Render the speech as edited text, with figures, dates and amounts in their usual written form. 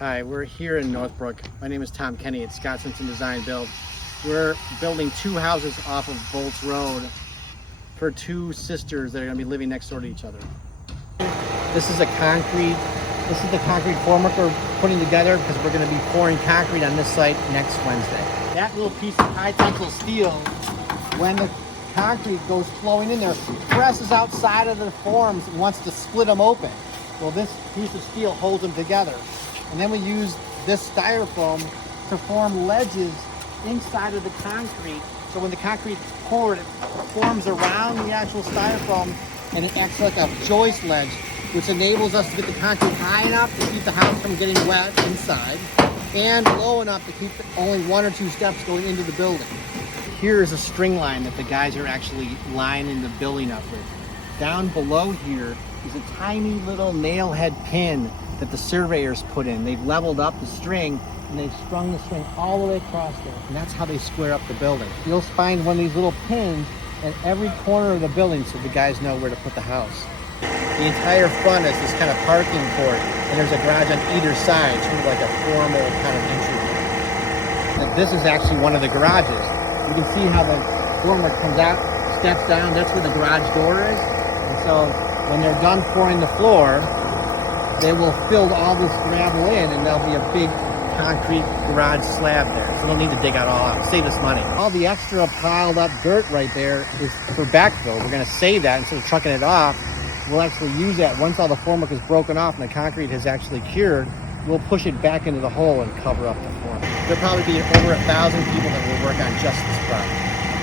Hi, we're here in Northbrook. My name is Tom Kenny at Scott Simpson Design Build. We're building two houses off of Bolts Road for two sisters that are going to be living next door to each other. This is the concrete formwork we're putting together because we're going to be pouring concrete on this site next Wednesday. That little piece of high tensile steel, when the concrete goes flowing in there, presses outside of the forms and wants to split them open. Well, this piece of steel holds them together. And then we use this styrofoam to form ledges inside of the concrete. So when the concrete is poured, it forms around the actual styrofoam and it acts like a joist ledge, which enables us to get the concrete high enough to keep the house from getting wet inside and low enough to keep only one or two steps going into the building. Here is a string line that the guys are actually lining the building up with. Down below here is a tiny little nail head pin that the surveyors put in. They've leveled up the string and they've strung the string all the way across there. And that's how they square up the building. You'll find one of these little pins at every corner of the building so the guys know where to put the house. The entire front is this kind of parking court, and there's a garage on either side, sort of like a formal kind of entry. And this is actually one of the garages. You can see how the formwork comes out, steps down, that's where the garage door is. And so when they're done pouring the floor, they will fill all this gravel in and there'll be a big concrete garage slab there. So they'll need to dig out all out, save us money. All the extra piled up dirt right there is for backfill. We're gonna save that instead of trucking it off. We'll actually use that once all the formwork is broken off and the concrete has actually cured. We'll push it back into the hole and cover up the form. There'll probably be over 1,000 people that will work on just this project.